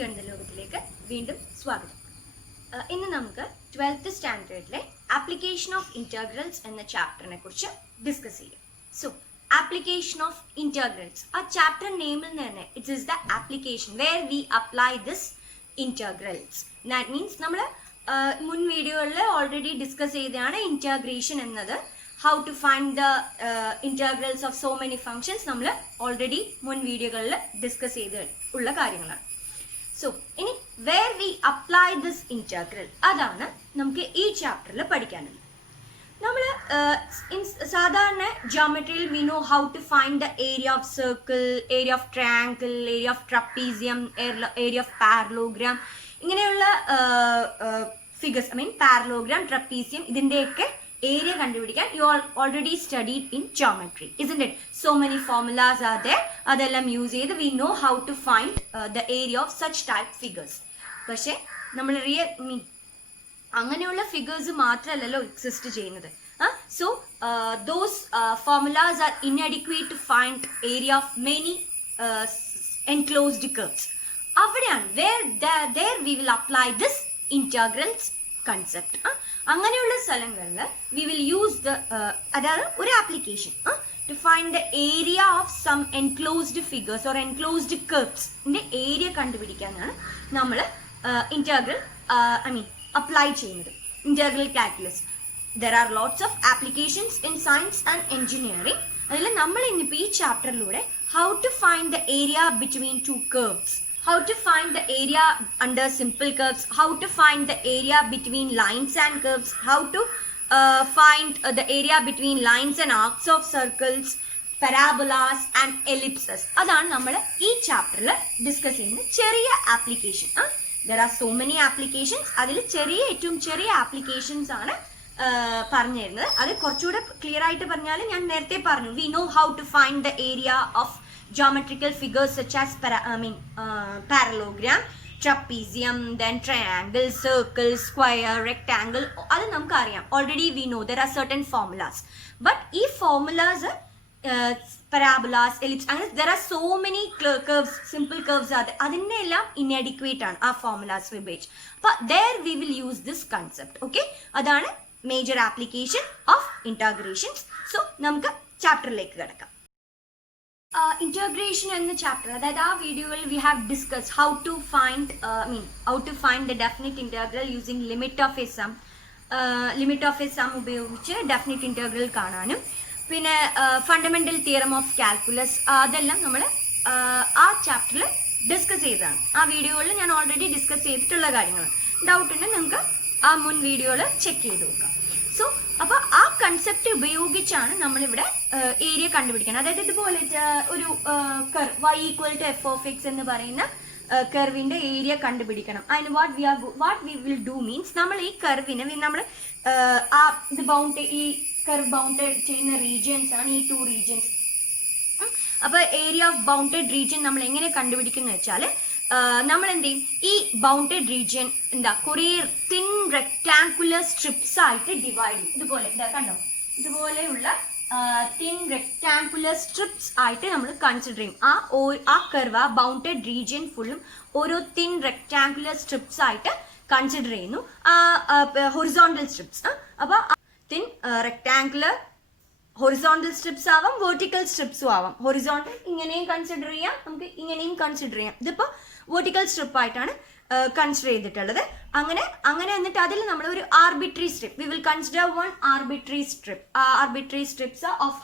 ഗണിത ലോകത്തിലേക്ക് വീണ്ടും സ്വാഗതം. ഇന്ന് നമുക്ക് 12th സ്റ്റാൻഡേർഡിലെ ആപ്ലിക്കേഷൻ ഓഫ് ഇന്റഗ്രൽസ് എന്ന ചാപ്റ്ററിനെ കുറിച്ച് ഡിസ്കസ് ചെയ്യാം. സോ ആപ്ലിക്കേഷൻ ഓഫ് ഇന്റഗ്രൽസ്, ആ ചാപ്റ്റർ നെയിമിൽ തന്നെ it is the application where we apply this integrals. That means നമ്മൾ മുൻ വീഡിയോകളിൽ ഓൾറെഡി ഡിസ്കസ് ചെയ്തതാണ് ഇന്റഗ്രേഷൻ എന്നത്. How to find the integrals of so many functions നമ്മൾ ഓൾറെഡി മുൻ വീഡിയോകളിൽ ഡിസ്കസ് ചെയ്ത് ഉള്ള കാര്യങ്ങളാണ്. സോ ഇനി where we apply this integral, അതാണ് നമുക്ക് ഈ ചാപ്റ്ററിൽ പഠിക്കാനുള്ളത്. നമ്മൾ സാധാരണ ജോമെട്രിയിൽ we know how to find the area of circle, area of triangle, area of trapezium, area of parallelogram, ഇങ്ങനെയുള്ള ഫിഗേഴ്സ്, പാരലോഗ്രാം, ട്രപ്പീസിയം, ഇതിൻ്റെയൊക്കെ ഏരിയ കണ്ടുപിടിക്കാൻ you already studied in geometry, isn't it? So many formulas are there. അതെല്ലാം use ചെയ്ത് we know how to find the area of such type figures. പക്ഷേ നമ്മൾ അങ്ങനെയുള്ള figures മാത്രമല്ലല്ലോ exist ചെയ്യുന്നത്. So those formulas are inadequate to find area of many enclosed curves. അവിടെയാണ് there we will apply this integrals concept. അങ്ങനെയുള്ള സ്ഥലങ്ങളിൽ we will use the അതായത് ഒരു application to find the area of some enclosed figures or enclosed കർവ്സിന്റെ area കണ്ടുപിടിക്കാനാണ് നമ്മൾ integral apply ചെയ്യുന്നത്. Integral calculus, there are lots of applications in science and engineering. അതിൽ നമ്മൾ ഇന്നിപ്പോൾ ഈ ചാപ്റ്ററിലൂടെ how to find the area between two curves, how to find the area under simple curves, how to find the area between lines and curves, how to find the area between lines and arcs of circles, parabolas and ellipses. അതാണ് നമ്മൾ ഈ ചാപ്റ്ററിൽ discuss ചെയ്യുന്ന ചെറിയ application. there are so many applications. അതിൽ ഏറ്റവും ചെറിയ applications ആണ് പറഞ്ഞു തരുന്നത്. അത് കുറച്ചുകൂടെ ക്ലിയർ ആയിട്ട് പറഞ്ഞാൽ ഞാൻ നേരത്തെ പറഞ്ഞു, we know how to find the area of geometrical figures such as parallelogram, trapezium, then triangle, circle, square, rectangle. അത് നമുക്ക് അറിയാം. Already we know there are certain formulas. But ഈ formulas, parabolas, ellipse, അങ്ങനെ there are so many curves, simple curves are there. അതിൻ്റെ എല്ലാം inadequate ആണ് ആ formulas ഉപയോഗിച്ച്. അപ്പോൾ there we will use this concept. Okay? അതാണ് major application of integrations. So നമുക്ക് ചാപ്റ്ററിലേക്ക് കിടക്കാം. ഇന്റഗ്രേഷൻ എന്ന ചാപ്റ്റർ, അതായത് ആ വീഡിയോയിൽ we have discuss how to find the definite integral using limit of a sum ഉപയോഗിച്ച് ഡെഫിനിറ്റ് ഇന്റഗ്രൽ കാണാനും, പിന്നെ ഫണ്ടമെന്റൽ തിയറം ഓഫ് കാൽക്കുലസ്, അതെല്ലാം നമ്മൾ ആ ചാപ്റ്ററിൽ ഡിസ്കസ് ചെയ്തതാണ്. ആ വീഡിയോകളിൽ ഞാൻ ഓൾറെഡി ഡിസ്കസ് ചെയ്തിട്ടുള്ള കാര്യങ്ങളാണ്. ഡൗട്ട് ഉണ്ടെങ്കിൽ നിങ്ങൾക്ക് ആ മുൻ വീഡിയോയിൽ ചെക്ക് ചെയ്ത് നോക്കാം. സോ അപ്പോൾ ആ കൺസെപ്റ്റ് ഉപയോഗിച്ചാണ് നമ്മളിവിടെ ഏരിയ കണ്ടുപിടിക്കുന്നത്. അതായത് ഇതുപോലെ ഒരു curve y equal to F of X എന്ന് പറയുന്ന കർവിന്റെ ഏരിയ കണ്ടുപിടിക്കണം. അതിന് what we will do means, നമ്മൾ ഈ കർവിനെ നമ്മൾ ഈ കർവ് ബൗണ്ടഡ് ചെയ്യുന്ന റീജിയൻസ് ആണ് ഈ 2 റീജിയൻസ്. അപ്പോൾ ഏരിയ ഓഫ് ബൗണ്ടഡ് റീജിയൻ നമ്മൾ എങ്ങനെ കണ്ടുപിടിക്കുന്നത് വെച്ചാൽ, നമ്മൾ എന്ത് ചെയ്യും, ഈ ബൗണ്ടഡ് റീജിയൻ കുറേ തിൻ റെക്ടാങ്കുലർ സ്ട്രിപ്സ് ആയിട്ട് ഡിവൈഡ് ചെയ്യും. ഇതുപോലെ കണ്ടോ, ഇതുപോലെയുള്ള തിൻ റെക്ടാങ്കുലർ സ്ട്രിപ്സ് ആയിട്ട് നമ്മൾ കൺസിഡർ ചെയ്യും. ആ കർവ്, ആ ബൗണ്ടഡ് റീജിയൻ ഫുള്ളും ഓരോ തിൻ റെക്ടാങ്കുലർ സ്ട്രിപ്സ് ആയിട്ട് കൺസിഡർ ചെയ്യുന്നു. Horizontal strips. അപ്പോൾ തിൻ റെക്ടാങ്കുലർ ഹൊറിസോണ്ടൽ സ്ട്രിപ്സ് ആവാം, വെർട്ടിക്കൽ സ്ട്രിപ്സും ആവാം. ഹൊറിസോണ്ടൽ ഇങ്ങനെയും കൺസിഡർ ചെയ്യാം, നമുക്ക് ഇങ്ങനെയും കൺസിഡർ ചെയ്യാം. ഇതിപ്പോൾ വെർട്ടിക്കൽ സ്ട്രിപ്പ് ആയിട്ടാണ് കൺസിഡർ ചെയ്തിട്ടുള്ളത്. അങ്ങനെ എന്നിട്ട് അതിൽ നമ്മൾ ഒരു arbitrary strip, we will consider one arbitrary strip. Arbitrary strips of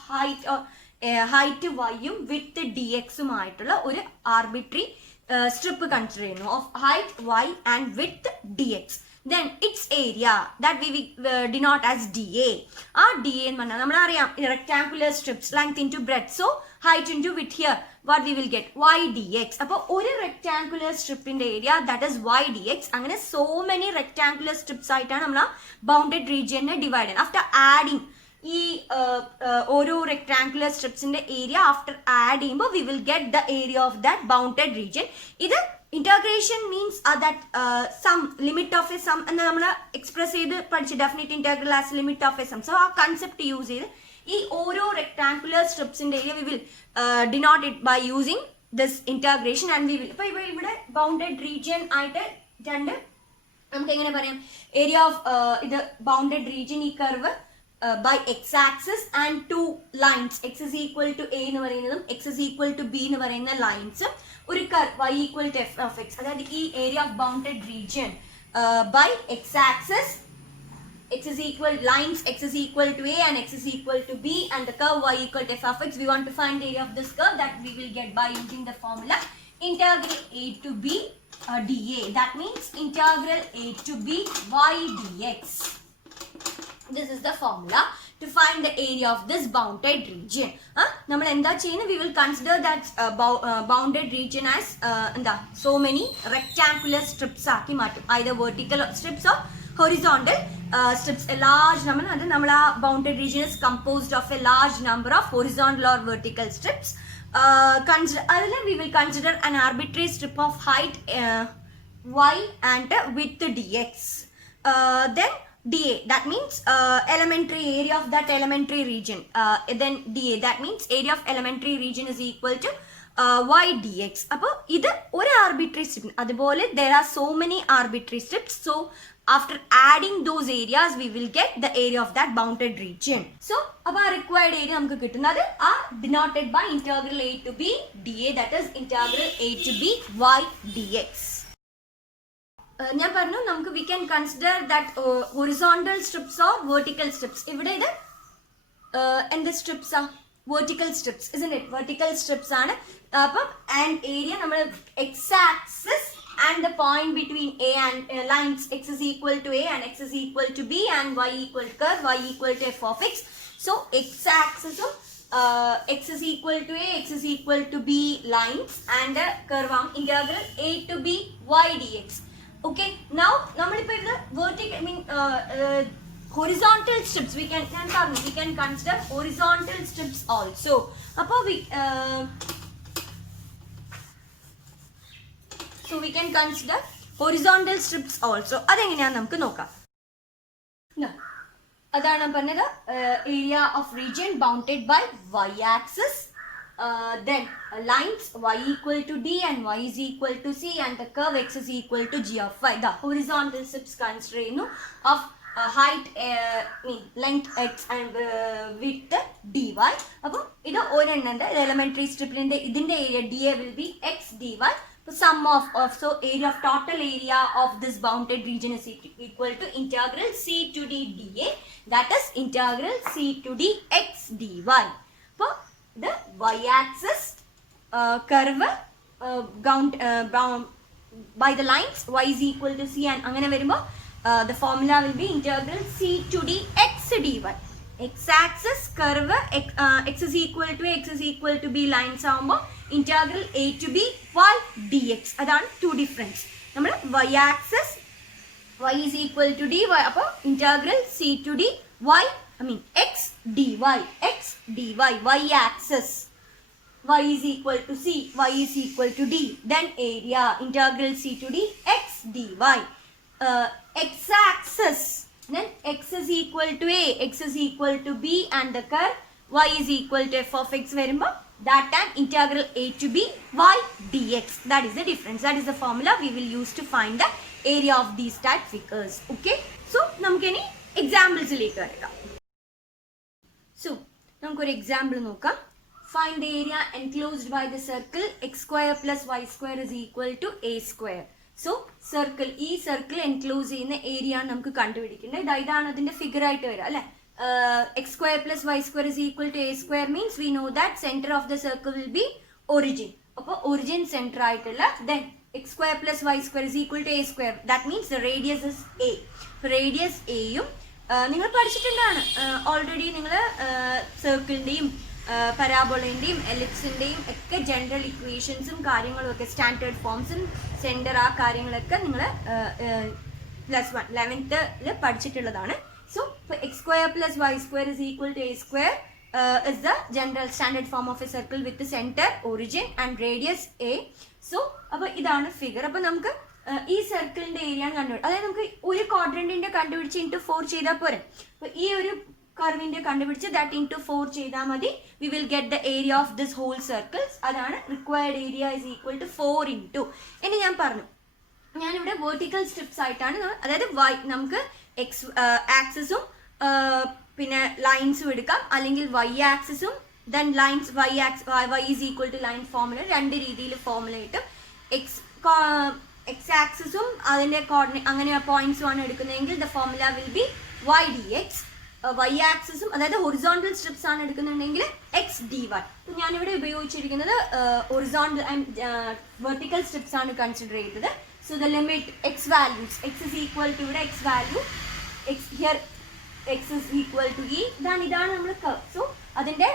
height വൈയും വിത്ത് ഡി എക്സും ആയിട്ടുള്ള ഒരു ആർബിട്രറി സ്ട്രിപ്പ് കൺസിഡർ ചെയ്യുന്നു of height Y and width D X. Then its area that we denote as dA. dA എന്ന് പറഞ്ഞാൽ നമ്മളറിയാം, rectangular strips, length into breadth, so height into width. Here what we will get, y dx. അപ്പോൾ ഒരു rectangular stripന്റെ area that is y dx. അങ്ങനെ so many rectangular strips ആയിട്ടാണ് നമ്മൾ ആ bounded റീജിയനെ ഡിവൈഡ് ചെയ്യുന്നത്. ആഫ്റ്റർ ആഡിങ് ഈ ഓരോ റെക്ടാങ്കുലർ സ്ട്രിപ്സിന്റെ ഏരിയ ആഫ്റ്റർ ആഡ് ചെയ്യുമ്പോൾ we will get the area of that bounded region. ഇത് integration means sum, limit of a sum എന്ന് നമ്മൾ എക്സ്പ്രസ് ചെയ്ത് പഠിച്ച്, definite integral as limit of a sum. So ആ കൺസെപ്റ്റ് യൂസ് ചെയ്ത് ഈ ഓരോ റെക്ടാങ്കുലർ സ്ട്രിപ്സിന്റെ area we will denote it by using this integration and we will ഇപ്പോൾ ഇവിടെ ബൗണ്ടഡ് റീജിയൻ ആയിട്ട് രണ്ട് നമുക്ക് എങ്ങനെ പറയാം ഏരിയ ഓഫ് ഇത് ബൗണ്ടഡ് റീജിയൻ ഈ curve by x-axis and two lines x is equal to a എന്ന് പറയുന്നതും x is equal to b എന്ന് പറയുന്ന ലൈൻസ് ഒരു curve y equal to f of x അതായത് ഈ area of bounded region by x-axis x is equal lines x is equal to a and x is equal to b and the curve y equal to f of x. We want to find the area of this curve that we will get by using the formula integral a to b dA. That means integral a to b y dx. This is the formula to find the area of this bounded region. നമ്മൾ എന്താ ചെയ്യുന്നത് we will consider that bounded region as so many rectangular strips ആക്കി മാറ്റും either vertical strips or horizontal strips. A large number അത് നമ്മൾ ആ bounded region is composed of a large number of horizontal or vertical strips. അതിൽ we will consider an arbitrary strip of height y and width dx. Then dA, that means elementary area of that elementary region. Then dA, that means area of elementary region is equal to y dx. അപ്പോൾ ഇത് ഒരു arbitrary strip. അതുപോലെ there are so many arbitrary strips. So after adding those areas we will get the area of that bounded region. So അപ്പോൾ ആ required area നമുക്ക് കിട്ടുന്നത് are denoted by integral a to b dA, that is integral a to b y dx. ഞാൻ പറഞ്ഞു നമുക്ക് we can consider that horizontal strips or vertical strips. ഇവിടെ ഇത് എന്ത് strips ആ vertical strips, isn't it? Vertical strips ആണ്. അപ്പം and area നമ്മൾ x axis and the point between a and lines x is equal to a and x is equal to b and y equal to curve y equal to f of x. So x axis x is equal to a, x is equal to b lines and curve integral a to b y dx. Okay, now നമ്മളിപ്പോൾ ഇത് vertical horizontal strips we can consider horizontal strips also. അപ്പോൾ so we can consider horizontal strips also. അതെങ്ങനെയാണെന്ന് നമുക്ക് നോക്കാം. അതാണ് പറഞ്ഞത് area of region bounded by y axis. Then lines y equal to d and y is equal to c and the curve x is equal to g of y. The horizontal strips consider of height length x and width dy. അപ്പോൾ ഇത് ഒരെണ്ണന്റെ elementary stripന്റെ ഇതിന്റെ area dA will be x dy. Sum of so area of total area of this bounded region is equal to integral c to d dA, that is integral c to d x dy. അപ്പോൾ the y axis curve bound by the lines y is equal to c and അങ്ങനെ വരുമ്പോൾ the formula will be integral c to d x dy. X axis curve x is equal to a, x is equal to b lines ആവുമ്പോൾ integral a to b y dx. അതാണ് two difference. നമ്മൾ y axis y is equal to dy അപ്പോൾ integral c to d y x dy, x dy, y axis y is equal to c, y is equal to d, then area integral c to d x dy. X axis then x is equal to a, x is equal to b and the curve y is equal to f of x വരുമ്പോൾ that time integral a to b y dx. That is the difference. That is the formula we will use to find the area of these type figures. Okay, so നമുക്കിനി എക്സാമ്പിൾസിലേക്ക് വരാം. So നമുക്കൊരു example നോക്കാം. Find the area enclosed by the circle x square plus y square is equal to a square. So circle ഈ circle enclose ചെയ്യുന്ന area ആണ് നമുക്ക് കണ്ടുപിടിക്കേണ്ടത്. ഇതാണ് അതിന്റെ ഫിഗർ ആയിട്ട് വരിക അല്ലെ. x square plus y square is equal to a square means we know that center of the circle will be origin. അപ്പോൾ origin center ആയിട്ടുള്ള then x square plus y square is equal to a square. That means the radius is a. Radius എയും നിങ്ങൾ പഠിച്ചിട്ടുണ്ടാണ് already. നിങ്ങൾ സർക്കിളിൻ്റെയും പരാബോളേൻ്റെയും എലിപ്സിൻ്റെയും ഒക്കെ general ഇക്വേഷൻസും കാര്യങ്ങളും ഒക്കെ standard ഫോംസും centre ആ കാര്യങ്ങളൊക്കെ നിങ്ങൾ +1 11th പഠിച്ചിട്ടുള്ളതാണ്. So x square plus y square is equal to a square is the general standard form of a circle with the center, origin and radius a. So അപ്പോൾ ഇതാണ് figure. അപ്പോൾ നമുക്ക് ഈ സർക്കിളിന്റെ area കണ്ടുപിടിക്കും. അതായത് നമുക്ക് ഒരു ക്വാഡ്രന്റിന്റെ കണ്ടുപിടിച്ച് ഇൻറ്റു 4 ചെയ്താൽ പോരെ. അപ്പോൾ ഈ ഒരു കർവിൻ്റെ കണ്ടുപിടിച്ച് ദാറ്റ് ഇൻറ്റു 4 ചെയ്താൽ മതി. We will get the area of this whole circles. അതാണ് required area is equal to 4 into. ഇനി ഞാൻ പറഞ്ഞു, ഞാനിവിടെ വെർട്ടിക്കൽ സ്ട്രിപ്സ് ആയിട്ടാണ്, അതായത് നമുക്ക് എക്സ് ആക്സിസും പിന്നെ ലൈൻസും എടുക്കാം, അല്ലെങ്കിൽ വൈ ആക്സിസും then lines Y is equal to line formula, രണ്ട് രീതിയിൽ ഫോർമുല കിട്ടും. എക്സ് ആക്സിസും അതിൻ്റെ കോർഡിനേറ്റ് അങ്ങനെ പോയിന്റ്സും ആണ് എടുക്കുന്നതെങ്കിൽ the formula will be Y D X. Y ആക്സിസും അതായത് ഹൊറിസോണ്ടൽ സ്ട്രിപ്സ് ആണ് എടുക്കുന്നുണ്ടെങ്കിൽ എക്സ് ഡി വൈ. ഞാനിവിടെ ഉപയോഗിച്ചിരിക്കുന്നത് ഹൊറിസോണ്ടൽ ആൻഡ് വെർട്ടിക്കൽ സ്ട്രിപ്സ് ആണ് കൺസിഡർ ചെയ്തത്. So the limit x values, x is equal to ഇവിടെ x value x here x is equal to e, ഇതാണ് നമ്മൾ കർവ്. സോ അതിൻ്റെ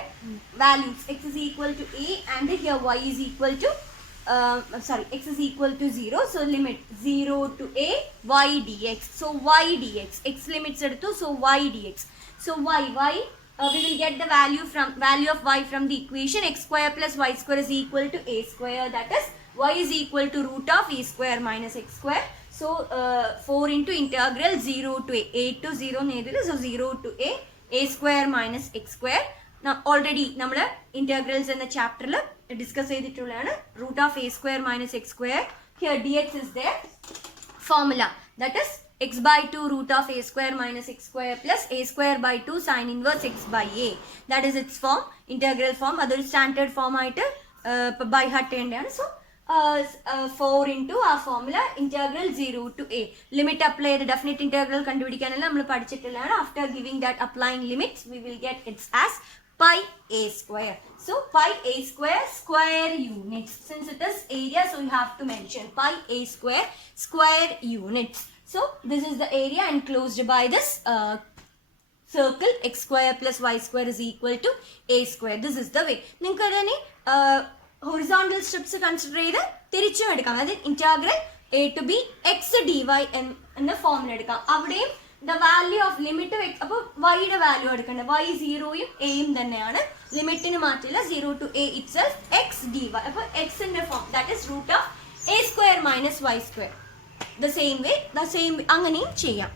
values x is equal to a and here y is equal to x is equal to 0. So limit 0 to a y dx. So y dx, x limits eduthu, so y dx. So y we will get the value of y from the equation x square plus y square is equal to a square, that is y is equal to root of a square minus x square. So 4 into integral 0 to a to 0 nedile, so 0 to a square minus x square. Now already നമ്മൾ integrals എന്ന ചാപ്റ്ററിൽ discuss ചെയ്തിട്ടുള്ളതാണ്. root of a square minus x square, here dx is there, formula that is x by 2 root of a square minus x square plus a square by 2 sin inverse x by a, that is its form, integral form. അതൊരു standard form ആയിട്ട് by heart ചെയ്യേണ്ടതാണ്. So 4 into ആ formula integral 0 to a, limit apply ചെയ്ത് definite integral കണ്ടുപിടിക്കാനെല്ലാം നമ്മൾ പഠിച്ചിട്ടുള്ളതാണ്. After giving that applying limits we will get its as pi a square. So pi a square square units, since it is area so you have to mention pi a square square units. So this is the area enclosed by this circle x square plus y square is equal to a square. This is the way. നിങ്ങൾക്ക് അതിനെ horizontal strips consider ചെയ്ത് തിരിച്ചും എടുക്കാം, അതായത് integral a to b x dy എന്ന ഫോമിൽ എടുക്കാം. അവിടെയും the value of limit of x, അപ്പോൾ y വാല്യൂ എടുക്കേണ്ടത് y 0യും aയും തന്നെയാണ്, ലിമിറ്റിന് മാറ്റില്ല, 0 to a itself x dy. അപ്പോൾ x ന്റെ form that is root of a square minus y square. the same അങ്ങനെയും ചെയ്യാം.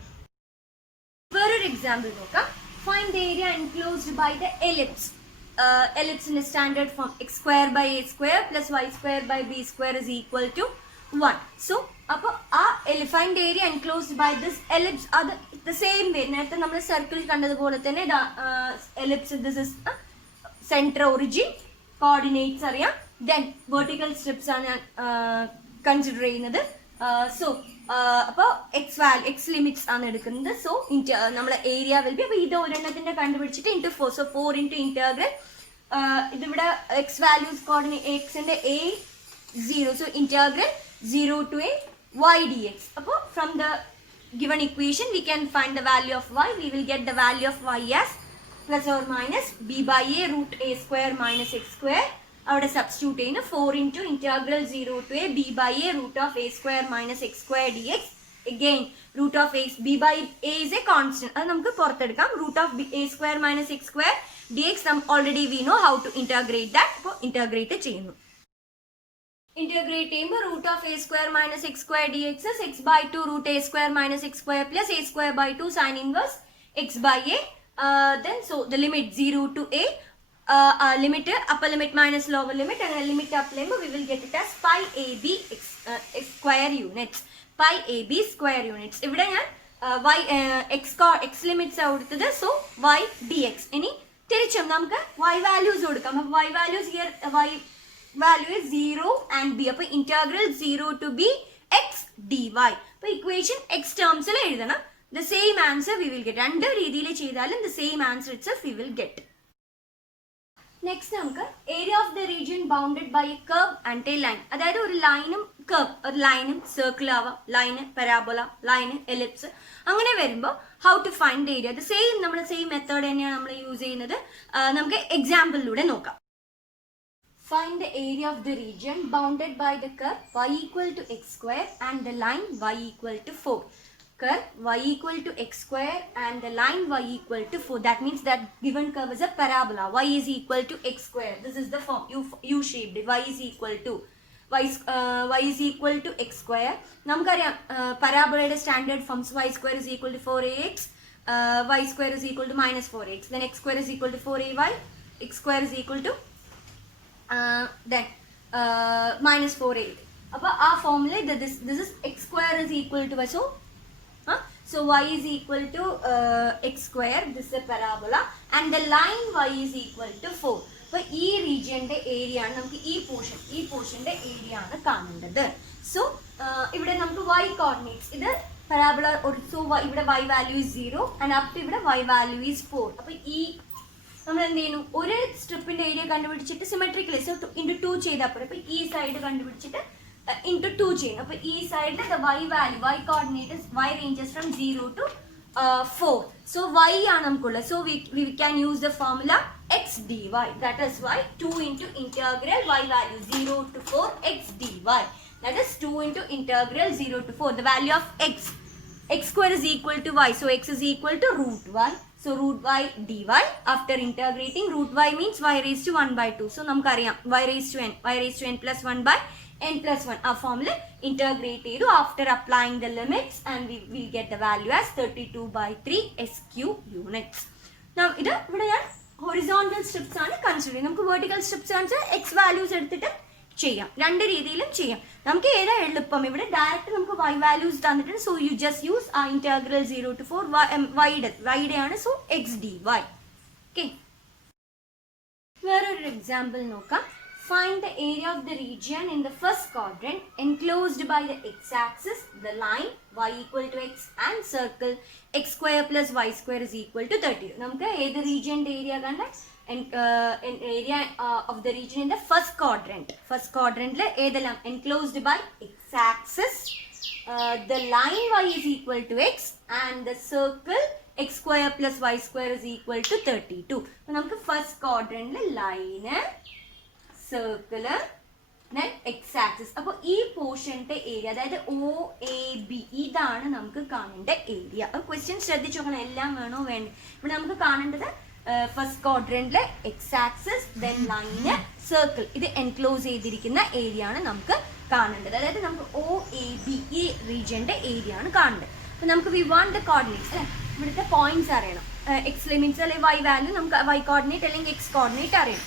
വേറൊരു എക്സാമ്പിൾ നോക്കാം. find the area enclosed by the ellipse. ellipse standard form x square by a square plus y square by b square is equal to 1. So അപ്പോൾ ആ find area enclosed by this ellipse, അത് the same way നേരത്തെ നമ്മൾ circle കണ്ടതുപോലെ തന്നെ ellipse, this is centre origin, coordinates അറിയാം, then vertical strips ആണ് ഞാൻ കൺസിഡർ ചെയ്യുന്നത്. സോ അപ്പോൾ എക്സ് ലിമിറ്റ്സ് ആണ് എടുക്കുന്നത്. സോ നമ്മൾ ഏരിയ വിൽ ബി, അപ്പോൾ ഇത് ഒരെണ്ണത്തിൻ്റെ കണ്ടുപിടിച്ചിട്ട് ഇൻറ്റു 4, സോ 4 ഇൻറ്റു ഇൻറ്റഗ്രൽ ഇതിവിടെ എക്സ് വാല്യൂസ് കോർഡിനേറ്റ് എക്സിൻ്റെ a 0, so integral 0 to a y dx. അപ്പോൾ from the given equation we can find the value of y. We will get the value of y as plus or minus b by a root a square minus x square. അവിടെ substitute ചെയ്യുന്നു 4 into integral 0 to a b by a root of a square minus x square dx. Again root of a b by a is a constant, അത് നമുക്ക് പുറത്തെടുക്കാം. root of a square minus x square dx already we know how to integrate that. അപ്പോൾ integrate ചെയ്യുന്നു. Integrate ചെയ്യുമ്പോൾ root of a square minus x square dx is x by 2 root a square minus x square plus a square by 2 sin inverse x by a. Then so the limit 0 to a, limit upper limit minus lower limit, and limit apply we will get it as pi a b x square units. Pi a b square units. ഇവിടെ ഞാൻ y x limits കൊടുത്തത്, so y dx. ഇനി തിരിച്ചും നമുക്ക് y values കൊടുക്കാം. അപ്പോൾ y values here y value is 0 and b. അപ്പോൾ integral 0 to b x dy. അപ്പോൾ equation x termsൽ എഴുതണം. the same answer we will get. രണ്ട് രീതിയിൽ ചെയ്താലും the same answer itself we will get. Next നമുക്ക് area of the region bounded by a curve and a line, അതായത് ഒരു ലൈനും curve, ഒരു ലൈനും സർക്കിൾ ആവാം, ലൈന് പരാബോള, ലൈന് എലിപ്സ്, അങ്ങനെ വരുമ്പോൾ ഹൗ ടു ഫൈൻഡ് ഏരിയ, അത് നമ്മൾ സെയിം മെത്തേഡ് തന്നെയാണ് നമ്മൾ യൂസ് ചെയ്യുന്നത്. നമുക്ക് എക്സാമ്പിളിലൂടെ നോക്കാം. Find the area of the region bounded by the curve y equal to x square and the line y equal to 4. Curve y equal to x square and the line y equal to 4. That means that given curve is a parabola. Y is equal to x square. This is the form U shaped. Y is equal to y is equal to x square. നമുക്കറിയാം പരാബോളയുടെ standard forms y square is equal to 4ax y square is equal to minus 4x, then x square is equal to 4ay, x square is equal to then minus 4a. അപ്പോൾ ആ ഫോമിൽ this is x square is equal to so y is equal to x square, this is a parabola, and the line y is equal to 4. അപ്പോൾ ഈ റീജിയന്റെ area ആണ് നമുക്ക് ഈ പോർഷന്റെ area ആണ് കാണേണ്ടത്. സോ ഇവിടെ നമുക്ക് y കോർഡിനേറ്റ്സ്, ഇത് പരാബോള, സോ ഇവിടെ y value is 0 and up to ഇവിടെ y വാല്യൂ is 4. അപ്പോൾ ഈ നമ്മൾ എന്ത് ചെയ്യുന്നു, ഒരു സ്ട്രിപ്പിന്റെ ഏരിയ കണ്ടുപിടിച്ചിട്ട് സിമെട്രിക്കലി സോ ഇൻറ്റു 2 ചെയ്താൽ പോലും. അപ്പോൾ ഈ സൈഡ് കണ്ടുപിടിച്ചിട്ട് ഇൻറ്റു 2 ചെയ്യുന്നു. അപ്പോൾ ഈ സൈഡിൽ y value, y coordinate, y ranges from 0 to 4. So y ആണ് നമുക്കുള്ളത്. So we can use the formula x dy, that is why 2 into integral y value 0 to 4 x dy, that is 2 into integral 0 to 4 the value of x square is equal to y, so x is equal to root y, so root y dy. After integrating, root y means y raised to 1 by 2, so നമുക്കറിയാം y raised to n plus 1 by n plus 1 ആ ഫോമിൽ integrate ചെയ്തു. After applying the limits, and we will get the value as 32 by 3 SQ units. Now ഇത് ഇവിടെ ഞാൻ horizontal strips ആണ് consider ചെയ്യുന്നത്. നമുക്ക് വെർട്ടിക്കൽ സ്ട്രിപ്സ് കാണിച്ചാൽ എക്സ് വാല്യൂസ് എടുത്തിട്ട് ചെയ്യാം, രണ്ട് രീതിയിലും ചെയ്യാം. നമുക്ക് ഏതാ എളുപ്പം, ഇവിടെ ഡയറക്റ്റ് നമുക്ക് y വാല്യൂസ് തന്നിട്ടുണ്ട്. സോ യു ജസ്റ്റ് യൂസ് ആ ഇന്റഗ്രൽ 0 to 4 വൈയുടെ ആണ്, so X D Y. Okay, വേറൊരു എക്സാമ്പിൾ നോക്കാം. Find the area of the region in the first quadrant enclosed by the x-axis, the line y equal to x, and circle x square plus y square is equal to 30. നമുക്ക് ഏത് റീജിയൻ്റെ area കണ്ട, area of the region in the first quadrant. First quadrant ഏതെല്ലാം enclosed by x-axis, the line y is equal to x, and the circle x square plus y square is equal to 32. നമുക്ക് first ക്വാഡ്രന്റിൽ line, circle, then x axis. അപ്പോൾ ഈ പോർഷന്റെ area, അതായത് OAB, ഇതാണ് നമുക്ക് കാണേണ്ട ഏരിയ. ക്വസ്റ്റ്യൻ ശ്രദ്ധിച്ചു നോക്കണം, എല്ലാം വേണോ വേണ്ട. ഇവിടെ നമുക്ക് കാണേണ്ടത് ഫസ്റ്റ് ക്വാഡ്രന്റിലെ x axis, then line, circle, ഇത് എൻക്ലോസ് ചെയ്തിരിക്കുന്ന ഏരിയ ആണ് നമുക്ക് കാണേണ്ടത്. അതായത് നമുക്ക് OAB ഈ റീജിയന്റെ ഏരിയ ആണ് കാണേണ്ടത്. അപ്പോൾ നമുക്ക് വി വാണ്ട് ദ കോർഡിനേറ്റ്സ്, അല്ലെ, ഇവിടുത്തെ പോയിന്റ്സ് അറിയണം. എക്സ് ലിമിറ്റ്സ് അല്ലെങ്കിൽ y വാല്യൂ, നമുക്ക് y കോർഡിനേറ്റ് അല്ലെങ്കിൽ എക്സ് കോർഡിനേറ്റ് അറിയണം.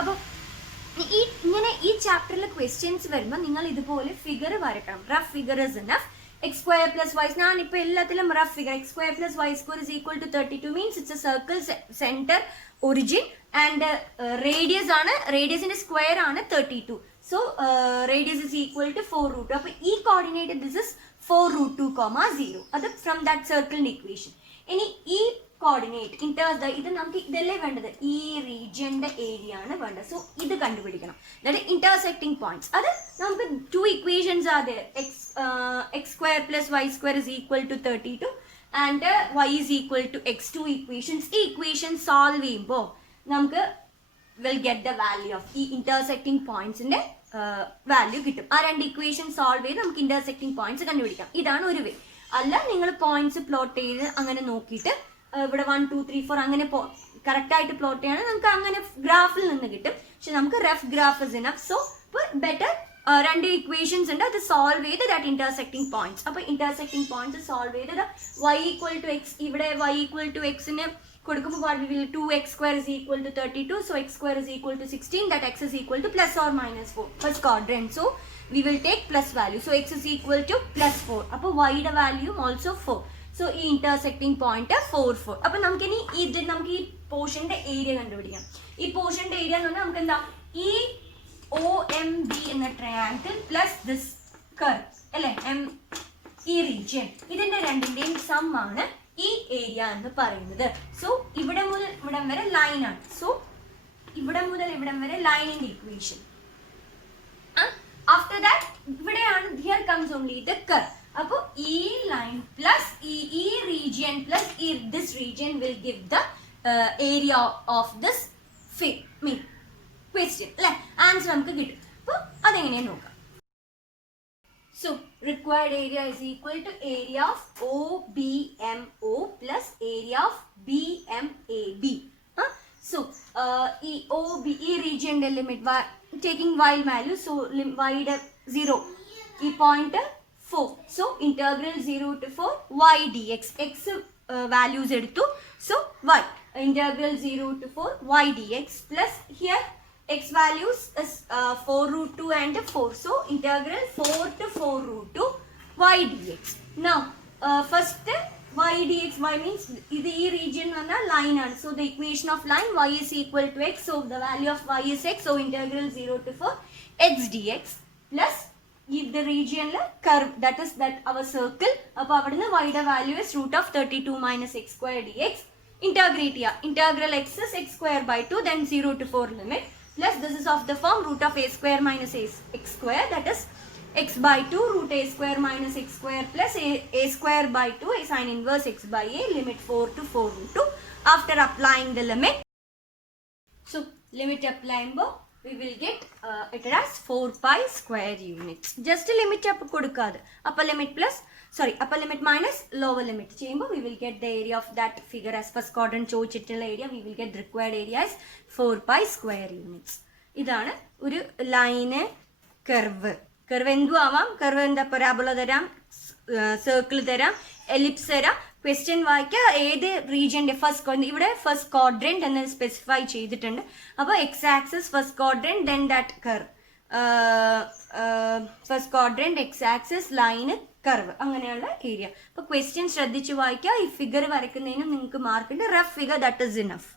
അപ്പോൾ ഇങ്ങനെ ഈ ചാപ്റ്ററിൽ ക്വസ്റ്റ്യൻസ് വരുമ്പോൾ നിങ്ങൾ ഇതുപോലെ ഫിഗർ വരക്കണം. Rough figure is enough. X square plus y, ഞാനിപ്പോൾ എല്ലാത്തിലും rough figure, x square plus Y square is equal to 32 means it's a circle centre origin and radius ആണ്, റേഡിയസിന്റെ സ്ക്വയർ ആണ് 32. So radius is equal to 4 root 2. അപ്പോൾ ഈ coordinate this is 4 root 2, 0. അത് from that സർക്കിളിന്റെ equation. ഇനി ഈ coordinate ഇത് നമുക്ക് ഇതല്ലേ വേണ്ടത്, ഈ റീജിയന്റെ ഏരിയ ആണ് വേണ്ടത്. സോ ഇത് കണ്ടുപിടിക്കണം, അതായത് ഇന്റർസെക്ടിങ് പോയിന്റ്സ്. അത് നമുക്ക് 2 ഇക്വേഷൻസ് ആണ്, X square plus Y square is equal to 32 and y is equal to X. 2 equations. ഈ ഇക്വേഷൻ സോൾവ് ചെയ്യുമ്പോൾ നമുക്ക് will get the value of ഈ ഇന്റർസെക്ടിങ് പോയിന്റ്സിന്റെ വാല്യൂ കിട്ടും. ആ 2 ഇക്വേഷൻ സോൾവ് ചെയ്ത് നമുക്ക് ഇന്റർസെക്ടിങ് പോയിന്റ്സ് കണ്ടുപിടിക്കാം. ഇതാണ് ഒരു വേ. അല്ല നിങ്ങൾ പോയിന്റ്സ് പ്ലോട്ട് ചെയ്ത് അങ്ങനെ നോക്കിയിട്ട് ഇവിടെ 1 2 3 4 അങ്ങനെ കറക്റ്റ് ആയിട്ട് പ്ലോട്ട് ചെയ്യണം, നമുക്ക് അങ്ങനെ ഗ്രാഫിൽ നിന്ന് കിട്ടും. പക്ഷെ നമുക്ക് rough graph is enough. So better 2 equations ഉണ്ട്, അത് സോൾവ് ചെയ്ത് ദാറ്റ് ഇന്റർസെക്ടിങ് പോയിന്റ്സ്. അപ്പോൾ ഇന്റർസെക്ടിങ് പോയിന്റ്സ് സോൾവ് ചെയ്ത് y ഈക്വൽ ടു എക്സ്, ഇവിടെ y ഈക്വൽ ടു എക്സിന് കൊടുക്കുമ്പോൾ 2x square is equal to 32, so x square is equal to 16, that x is equal to plus or minus 4 first quadrant. So we will take plus value, so x is equal to plus 4. അപ്പോൾ y യുടെ value also 4. So ഈ intersecting point 4 4. അപ്പൊ നമുക്ക് ഈ പോർഷന്റെ area കണ്ടുപിടിക്കാം. ഈ പോർഷന്റെ ഏരിയ എന്ന് പറഞ്ഞാൽ നമുക്ക് എന്താ, ഈ OMB എന്ന ട്രയാങ്കിൾ പ്ലസ് ദിസ് കർവ് അല്ലെ, ഈ റീജിയൻ, ഇതിന്റെ രണ്ടിന്റെയും സം ആണ് ഈ ഏരിയ എന്ന് പറയുന്നത്. സോ ഇവിടെ മുതൽ ഇവിടം വരെ ലൈൻ ആണ്. സോ ഇവിടെ മുതൽ ഇവിടം വരെ ലൈനിന്റെ ഇക്വേഷൻ. ആഫ്റ്റർ ദാറ്റ് ഇവിടെയാണ്, here comes only the curve. അപ്പോൾ ഈ ലൈൻ പ്ലസ് ഈ region plus this region will give the area of this question അല്ലെ, ആൻസർ നമുക്ക് കിട്ടും. അപ്പോൾ അതെങ്ങനെയാണ് നോക്കാം. So required area is equal to area of OBMO plus area of BMAB. So ഈ OB ഈ റീജിയന്റെ limit taking y value, so y യുടെ 0, ഈ point 4. So integral 0 to 4 y dx. x values എടുത്തു. So y integral 0 to 4 y dx plus here x values is 4 root 2 and 4. So integral 4 to 4 root 2 y dx. Now first y dx, y means this region is a line. So the equation of line y is equal to x. So the value of y is x. So integral 0 to 4 x dx plus if the region curve, that is that our circle. Appo avadna y the value is root of 32 minus x square dx. Integrate here. Integral x is x square by 2, then 0 to 4 limit. Plus this is of the form root of a square minus x square, that is x by 2 root a square minus x square plus a square by 2 a sin inverse x by a, limit 4 to 4 root 2. After applying the limit, so limit applying, we will get it as 4 pi square units. Just limit up kodukadu, upper limit plus upper limit minus lower limit chamber, we will get the area of that figure as first quadrant choichittulla area. We will get the required area as 4 pi square units. ഇതാണ് ഒരു line curve. Curve എന്തു ആവാം, curve എന്താ parabola തരാം, circle തരാം, ellipse തരാം. Question വായിക്കുക ഏത് റീജിയൻ്റെ ഫസ്റ്റ്, ഇവിടെ ഫസ്റ്റ് ക്വാഡ്രന്റ് എന്ന് സ്പെസിഫൈ ചെയ്തിട്ടുണ്ട്. അപ്പോൾ x axis first quadrant, then that curve, first quadrant x axis line curve, അങ്ങനെയുള്ള ഏരിയ. അപ്പോൾ ക്വസ്റ്റ്യൻ ശ്രദ്ധിച്ച് വായിക്കുക. ഈ ഫിഗർ വരയ്ക്കുന്നതിനും നിങ്ങൾക്ക് മാർക്കുണ്ട്. Rough figure, that is enough.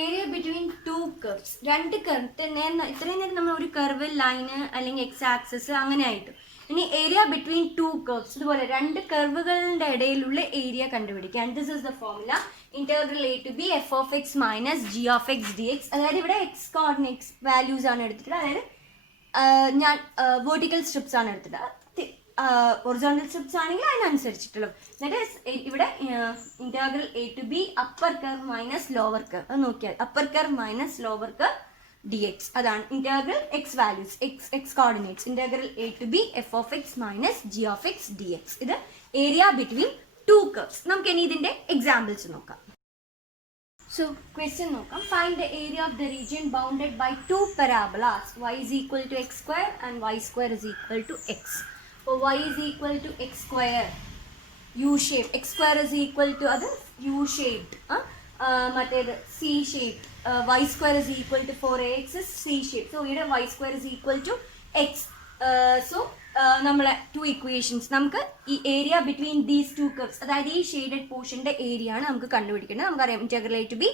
Area between two curves, രണ്ട് കർവ് തന്നെ. ഇത്രയും നേരം നമ്മൾ ഒരു കർവ്, ലൈന് അല്ലെങ്കിൽ എക്സ് ആക്സിസ് അങ്ങനെ ആയിട്ട്. ഇനി ഏരിയ ബിറ്റ്വീൻ ടു കർവ്സ്, ഇതുപോലെ രണ്ട് കർവുകളുടെ ഇടയിലുള്ള ഏരിയ കണ്ടുപിടിക്കുക. And this is the formula integral a to b f of x minus g of x dx. അതായത് ഇവിടെ എക്സ് കോർഡിനേറ്റ്സ് വാല്യൂസ് ആണ് എടുത്തിട്ടുള്ളത്. അതായത് ഞാൻ വെർട്ടിക്കൽ സ്ട്രിപ്സ് ആണ് എടുത്തിട്ടുള്ളത്. ഒറിസോണ്ടൽ സ്ട്രിപ്സ് ആണെങ്കിൽ അതിനനുസരിച്ചിട്ടുള്ളത്. ദാറ്റ് ഈസ് ഇവിടെ integral a to b upper curve minus lower curve. അത് നോക്കിയാൽ upper curve minus lower curve dx. അതാണ് integral X values, X coordinates. Integral a to b f of x minus g of x dx. ഇത് area between two curves. നമുക്ക് ഇനി ഇതിന്റെ examples നോക്കാം. So question നോക്കാം. Find the area of the region bounded by two parabolas. Y is equal to x square and y square is equal to x. So y is equal to x square, u shape. X square is equal to other u shaped. മറ്റേത് c shaped. Y square is equal to 4ax is c shaped. So here y square is equal to x. So നമ്മളെ to equations, നമുക്ക് ഈ area between these two curves, അതായത് ഈ shaded പോർഷന്റെ area ആണ് നമുക്ക് കണ്ടുപിടിക്കേണ്ടത്. നമുക്കറിയാം integral a to b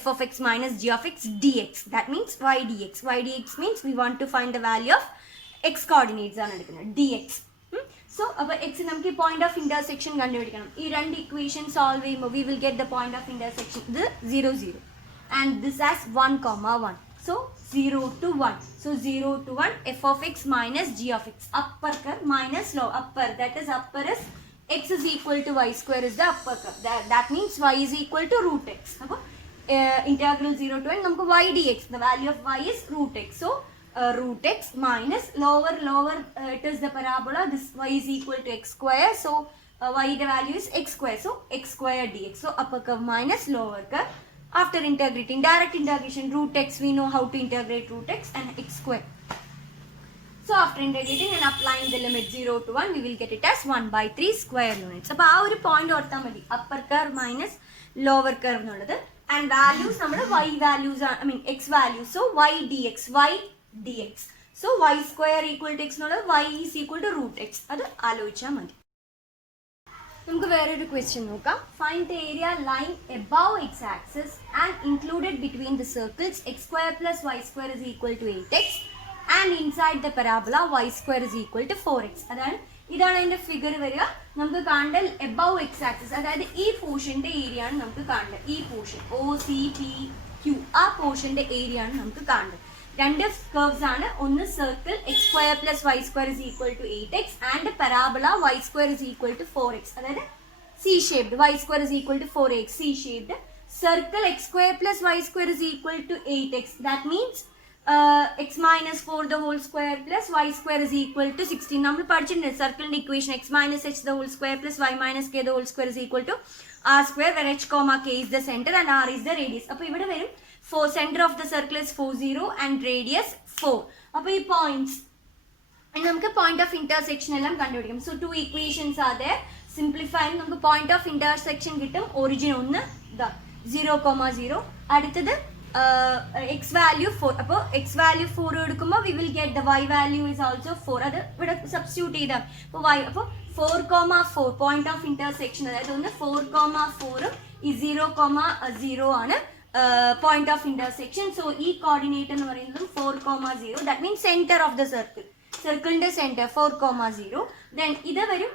f of x minus g of x dx. That means y dx. Y dx means we want to find the value of x coordinates ആണ് എടുക്കുന്നത്, dx. So അപ്പോൾ X നമുക്ക് ഈ point of intersection കണ്ടുപിടിക്കണം. ഈ രണ്ട് equation solve ചെയ്യുമ്പോൾ we will get the point of intersection. ഇത് 0 0 and this as 1, 1. So 0 to 1. So 0 to 1 f of x minus g of x. Upper curve minus lower. Upper, that is upper is x is equal to y square is the upper curve. That means y is equal to root x. Integral 0 to 1 നമുക്ക് y dx. The value of y is root x. So root x minus lower it is the parabola. This y is equal to x square. So y the value is x square. So x square dx. So upper curve minus lower curve. After integrating, direct integration, root x, we know how to integrate root x and x square. So after integrating and applying the limit 0 to 1, we will get it as 1 by 3 square units. അപ്പോൾ ആ ഒരു point ഓർത്താൽ മതി, upper curve minus lower curve എന്നുള്ളത്. And values നമ്മുടെ y values, I mean x values. So y dx, y dx. So y square equal to x എന്നുള്ളത് y is equal to root x. അത് ആലോചിച്ചാൽ മതി. നമുക്ക് വേറൊരു ക്വസ്റ്റ്യൻ നോക്കാം. Find the area line above X axis and included between the circles X square plus Y square is equal to 8x and inside the parabola Y square is equal to 4x. ഇതാണ് അതിന്റെ figure വരിക. നമുക്ക് കാണേണ്ട above X axis, അതായത് ഈ പോർഷന്റെ area ആണ് നമുക്ക് കാണേണ്ടത്. ഈ പോർഷൻ OCPQ, ആ പോർഷന്റെ ഏരിയ ആണ് നമുക്ക് കാണേണ്ടത്. രണ്ട് കർവ്സ് ആണ്. ഒന്ന് circle X square plus Y square is equal to 8x and parabola Y square is equal to 4x. അതായത് C shaped, Y square is equal to 4x. C shaped circle X square plus Y square is equal to 8x. That means x minus 4 the whole square plus y square is equal to 16. നമ്മൾ പഠിച്ചിട്ടുണ്ട് സർക്കിളിന്റെ equation x minus h the whole square plus y minus k the whole square is equal to r square where h comma k is the center and r is the radius. അപ്പോൾ ഇവിടെ വരും center of the circle is 4 0 and radius 4. അപ്പോൾ ഈ points നമുക്ക് point of intersection എല്ലാം കണ്ടുപിടിക്കും. So to equations R there. Simplify നമുക്ക് point of intersection കിട്ടും. ഒറിജിൻ 1 ഇതാ 0,0. അടുത്തത് എക്സ് വാല്യൂ 4. അപ്പോൾ എക്സ് വാല്യൂ 4 എടുക്കുമ്പോൾ we will get the Y value is also 4. അത് ഇവിടെ സബ്സ്റ്റിറ്റ്യൂട്ട് ചെയ്താൽ അപ്പോൾ വൈ അപ്പോൾ 4,4 പോയിന്റ് ഓഫ് ഇന്റർസെക്ഷൻ, അതായത് ഒന്ന് 4,4 ഈ 0,0 ആണ് പോയിന്റ് ഓഫ് ഇന്റർസെക്ഷൻ. സോ ഈ കോർഡിനേറ്റ് എന്ന് പറയുന്നത് 4,0. That means centre of the circle, സർക്കിളിന്റെ സെന്റർ 4,0. ദെൻ ഇത് വരും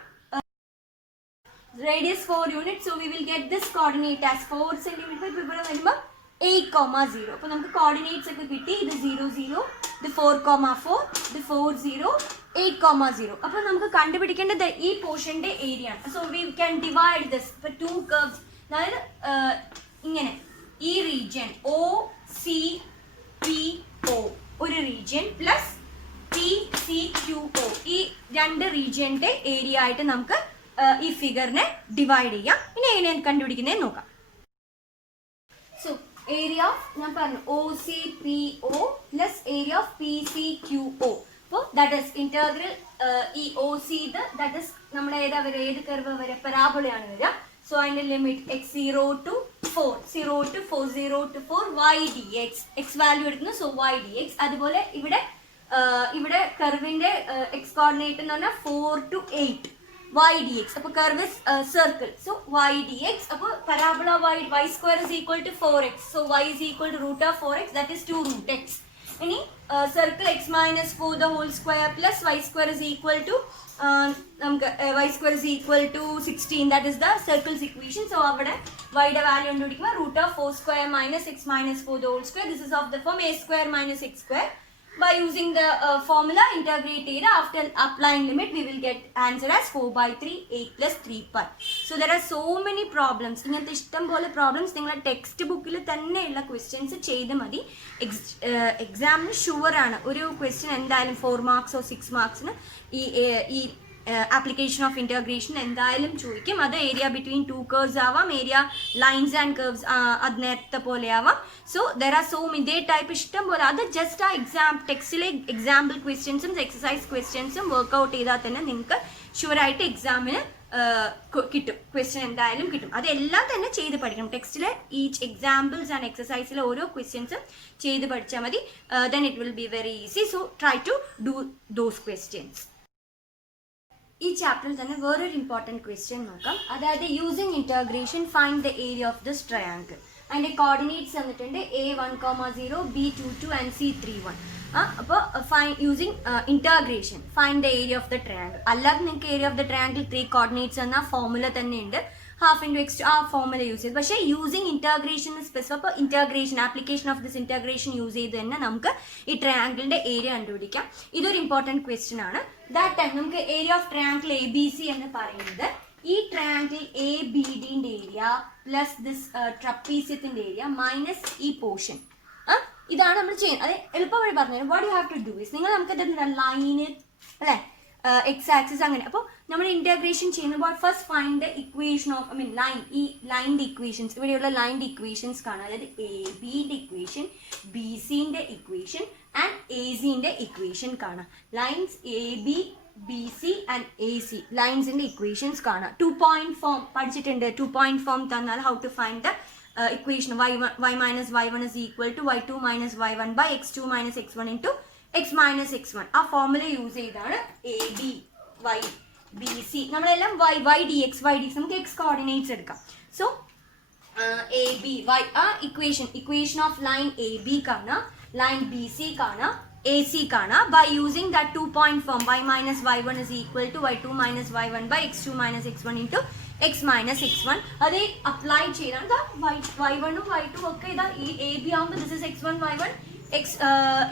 radius 4 units, so we will get this coordinate as 4 cm. ഇപ്പോൾ ഇവിടെ വരുമ്പോൾ 8,0. അപ്പോൾ നമുക്ക് കോർഡിനേറ്റ്സ് ഒക്കെ കിട്ടി. ഇത് 0, 0, ഇത് 4,4, ഇത് 4, 0, 8,0. അപ്പോൾ നമുക്ക് കണ്ടുപിടിക്കേണ്ടത് ഈ പോർഷന്റെ ഏരിയ ആണ്. So we can divide this ഇപ്പോൾ 2 കർവ്സ്, അതായത് ഇങ്ങനെ ഈ region O C P O ഒരു region plus P C Q O ഈ 2 റീജിയന്റെ ഏരിയ ആയിട്ട് നമുക്ക് ഈ ഫിഗറിനെ ഡിവൈഡ് ചെയ്യാം. ഇനി എങ്ങനെയാണ് കണ്ടുപിടിക്കുന്നത് നോക്കാം. സോ ഏരിയ ഓഫ് ഞാൻ പറഞ്ഞു O C P O plus area of P C Q O. അപ്പോൾ ദാറ്റ് ഇസ് ഇന്റഗ്രൽ ഈ ഒ സി ദാറ്റ് ഇസ് നമ്മുടെ ഏതാ വരെ, ഏത് കർവ് വരെ, പരാബോളയാണ് വരിക. സോ അതിന്റെ limit x0 to 4, 0 to 4, 0 to 4 y dx, x value എടുക്കുന്നു. So y dx. അതുപോലെ ഇവിടെ കർവിന്റെ എക്സ് കോർഡിനേറ്റ് എന്ന് പറഞ്ഞാൽ 4 to 8 y dx. അപ്പോൾ curve is circle, so y dx. അപ്പോൾ parabola y square is equal to 4x, so y is equal to root of 4x, that is 2 root x. ഇനി circle x minus 4 the whole square plus y square is equal to നമുക്ക് y square is equal to 16, that is the circle's equation. So അവിടെ y യുടെ value കണ്ടുപിടിക്കുമ്പോൾ root of 4 square minus x minus 4 the whole square, this is of the form a square minus x square. By using the formula integrate data, after applying limit we will get answer as 4/3 8 plus 3 pi. So there are so many problems. ഇങ്ങനത്തെ ഇഷ്ടം പോലെ problems നിങ്ങളെ text ബുക്കിൽ തന്നെയുള്ള questions ചെയ്ത് മതി. എക്സാമിന് sure ആണ് ഒരു ക്വസ്റ്റ്യൻ എന്തായാലും 4 മാർക്സോ 6 മാർക്സിന് ഈ ആപ്ലിക്കേഷൻ ഓഫ് ഇന്റഗ്രേഷൻ എന്തായാലും ചോദിക്കും. അത് ഏരിയ ബിറ്റ്വീൻ 2 കർവ്സ് ആവാം, ഏരിയ ലൈൻസ് ആൻഡ് കർവ്സ് അത് നേരത്തെ പോലെ ആവാം. സോ ദർ ആർ സോ ഇതേ ടൈപ്പ് ഇഷ്ടം പോലെ. അത് ജസ്റ്റ് ആ ടെക്സ്റ്റിലെ എക്സാമ്പിൾ ക്വസ്റ്റ്യൻസും എക്സസൈസ് ക്വസ്റ്റ്യൻസും വർക്ക്ഔട്ട് ചെയ്താൽ തന്നെ നിങ്ങൾക്ക് ഷുവറായിട്ട് എക്സാമിന് കിട്ടും, ക്വസ്റ്റ്യൻ എന്തായാലും കിട്ടും. അതെല്ലാം തന്നെ ചെയ്ത് പഠിക്കണം. ടെക്സ്റ്റിലെ ഈച്ച് എക്സാമ്പിൾസ് ആൻഡ് എക്സസൈസിലെ ഓരോ ക്വസ്റ്റ്യൻസും ചെയ്ത് പഠിച്ചാൽ മതി. Then it will be very easy. So try to do those questions. ഈ ചാപ്റ്ററിൽ തന്നെ വേറൊരു ഇമ്പോർട്ടൻറ്റ് ക്വസ്റ്റ്യൻ നോക്കാം. അതായത് using integration find the area of this triangle. അതിൻ്റെ കോർഡിനേറ്റ്സ് തന്നിട്ടുണ്ട് A1,0 B22 ആൻഡ് C31. അപ്പോൾ using integration find the area of the triangle. അല്ലാതെ നിങ്ങൾക്ക് area of the triangle 3 coordinates എന്ന ഫോർമുല തന്നെ ഉണ്ട്, ഹാഫ് ഇൻറ്റു എക്സ് ആ ഫോർമുല യൂസ് ചെയ്ത്. പക്ഷേ യൂസിങ് ഇന്റഗ്രേഷൻ സ്പെസിഫിക്, അപ്പോൾ integration application of this integration use ചെയ്ത് തന്നെ നമുക്ക് ഈ ട്രയാങ്കിളിന്റെ ഏരിയ കണ്ടുപിടിക്കാം. ഇതൊരു ഇമ്പോർട്ടൻറ്റ് ക്വസ്റ്റ്യൻ ആണ്. ദാറ്റ് ടൈം നമുക്ക് ഏരിയ ഓഫ് ട്രയാങ്കിൾ ABC എന്ന് പറയുന്നത് ഈ ട്രയാങ്കിൾ ABDന്റെ ഏരിയ പ്ലസ് ദിസ് ട്രപ്പീസിയത്തിന്റെ ഏരിയ മൈനസ് ഈ പോർഷൻ, ഇതാണ് നമ്മൾ ചെയ്യുന്നത്. അത് എളുപ്പം വഴി പറഞ്ഞു. What you have to do is, നിങ്ങൾ നമുക്ക് എന്താ ലൈന് അല്ലേ, എക്സ് ആക്സിസ് അങ്ങനെ. അപ്പോൾ നമ്മൾ ഇന്റഗ്രേഷൻ ചെയ്യുമ്പോൾ first find the equation of line. ഈ ലൈനിന്റെ ഇക്വേഷൻസ്, ഇവിടെയുള്ള ലൈനിന്റെ ഇക്വേഷൻസ് കാണാം. അതായത് ABന്റെ ഇക്വേഷൻ, BCന്റെ ഇക്വേഷൻ ആൻഡ് ACന്റെ ഇക്വേഷൻ കാണാം. Lines AB BC and AC ലൈൻസിന്റെ ഇക്വേഷൻസ് കാണാം. 2 point ഫോം പഠിച്ചിട്ടുണ്ട്. 2 point ഫോം തന്നാൽ how to find the equation y minus y1 is equal to y2 minus y1 by x2 minus x1 into x minus x1. ആ formula use ചെയ്താണ് AB y BC നമ്മളെല്ലാം y dx നമുക്ക് x കോർഡിനേറ്റ്സ് എടുക്കാം. So AB y ആ equation of line AB കാണാം, line BC കാണാം, AC കാണാം. By using that 2 point form y minus y1 is equal to y2 minus y1 by x2 minus x1 into x minus x1. അത് apply ചെയ്താണ് y1 y2 ഒക്കെ ഇതാ ഈ AB ആകുമ്പോൾ this is x1 y1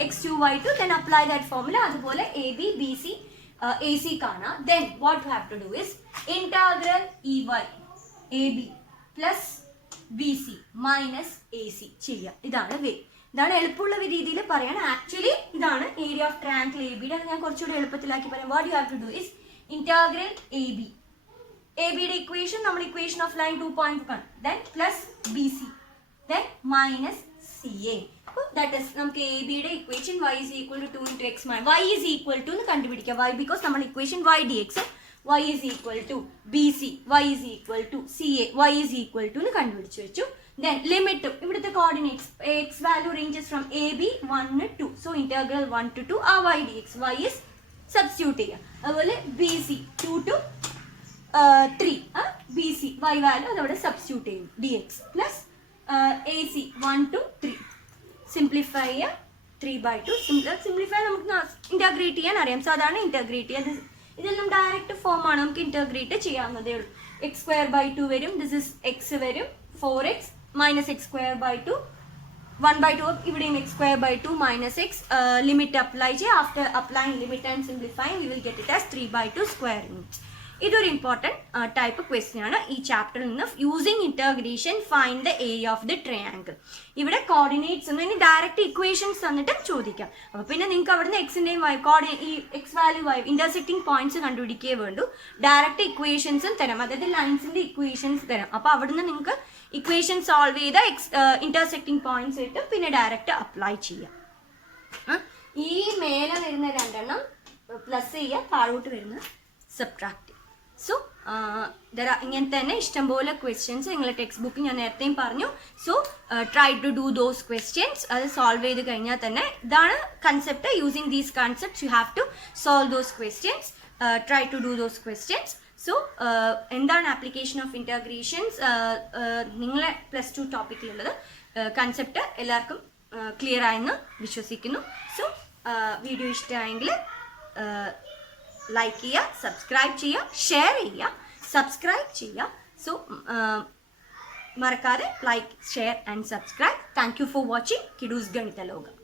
x2 y2, then apply that formula. അതുപോലെ AB BC AC കാണാം. Then what you have to do is integral EY AB plus BC minus AC ചെയ്യുക. ഇതാണ് വേ. ഇതാണ് എളുപ്പമുള്ള രീതിയിൽ പറയണം. ആക്ച്വലി ഇതാണ് ഏരിയ ഓഫ് ട്രയാങ്കിൾ ABയുടെ. അത് ഞാൻ കുറച്ചുകൂടി എളുപ്പത്തിലാക്കി പറയാം. What you have to do is integral ABയുടെ ഇക്വേഷൻ നമ്മൾ equation of line 2 point then plus BC then minus CA. That is നമുക്ക് ABയുടെ equation y is equal to 2 into x minus y is equal to എന്ന് കണ്ടുപിടിക്കാം. y because നമ്മൾ equation y dx y is equal to bc, y is equal to ca, y is equal to എന്ന് കണ്ടുപിടിച്ച് വെച്ചു. Then limit ഇവിടുത്തെ coordinates x value ranges from ab 1 to 2. So integral 1 to 2 ആ y dx, y is substitute ചെയ്യുക. അതുപോലെ bc 2 to 3 bc y value അതവിടെ substitute ചെയ്യും dx plus ac 1 to 3 simplify ചെയ്യുക 3/2 സിംപ്ലിഫൈ നമുക്ക് ഇൻറ്റഗ്രേറ്റ് ചെയ്യാൻ അറിയാം. സോ അതാണ് ഇൻറ്റഗ്രേറ്റ് ചെയ്യുക. ഇതെല്ലാം ഡയറക്റ്റ് ഫോം ആണ്, നമുക്ക് ഇൻറ്റഗ്രേറ്റ് ചെയ്യാവുന്നതേ ഉള്ളൂ. x²/2 വരും, ദിസ് ഇസ് x വരും 4x minus x²/2 1/2 ഇവിടെയും x²/2 minus x limit apply ചെയ്യുക. After applying limit and simplifying we will get it as 3/2 square units. ഇതൊരു ഇമ്പോർട്ടൻറ്റ് ടൈപ്പ് ക്വസ്റ്റ്യൻ ആണ് ഈ ചാപ്റ്ററിൽ നിന്ന്. Using integration find the area of the triangle. ഇവിടെ coordinates ഒന്നും ഇനി ഡയറക്റ്റ് ഇക്വേഷൻസ് തന്നിട്ട് ചോദിക്കാം. അപ്പോൾ പിന്നെ നിങ്ങൾക്ക് അവിടുന്ന് എക്സിൻ്റെയും ഈ x value y intersecting points കണ്ടുപിടിക്കേ വേണ്ടു. ഡയറക്റ്റ് ഇക്വേഷൻസും തരാം, അതായത് ലൈൻസിൻ്റെ ഇക്വേഷൻസ് തരാം. അപ്പോൾ അവിടുന്ന് നിങ്ങൾക്ക് ഇക്വേഷൻ സോൾവ് ചെയ്ത ഇൻ്റർസെക്റ്റിംഗ് പോയിന്റ്സ് ഇട്ട് പിന്നെ ഡയറക്റ്റ് അപ്ലൈ ചെയ്യാം. ഈ മേലെ വരുന്ന രണ്ടെണ്ണം പ്ലസ് ചെയ്യുക, താഴോട്ട് വരുന്ന സബ്ട്രാക്ട്. സോ ഇങ്ങനത്തെ തന്നെ ഇഷ്ടംപോലെ ക്വസ്റ്റ്യൻസ് നിങ്ങളുടെ ടെക്സ്റ്റ് ബുക്ക് ഞാൻ നേരത്തെയും പറഞ്ഞു. So try to do those questions. അത് സോൾവ് ചെയ്ത് കഴിഞ്ഞാൽ തന്നെ ഇതാണ് concept. Using these concepts you have to solve those questions. Try to do those questions. So എന്താണ് ആപ്ലിക്കേഷൻ ഓഫ് ഇൻറ്റഗ്രേഷൻസ് നിങ്ങളെ +2 ടോപ്പിക്കിലുള്ളത് കൺസെപ്റ്റ് എല്ലാവർക്കും ക്ലിയർ ആയെന്ന് വിശ്വസിക്കുന്നു. സോ വീഡിയോ ഇഷ്ടമായെങ്കിൽ ലൈക്ക് ചെയ്യുക, സബ്സ്ക്രൈബ് ചെയ്യുക, ഷെയർ ചെയ്യുക, സബ്സ്ക്രൈബ് ചെയ്യുക. സോ മറക്കാതെ like, share and subscribe. Thank you for watching കിഡൂസ് ഗണിത ലോകം.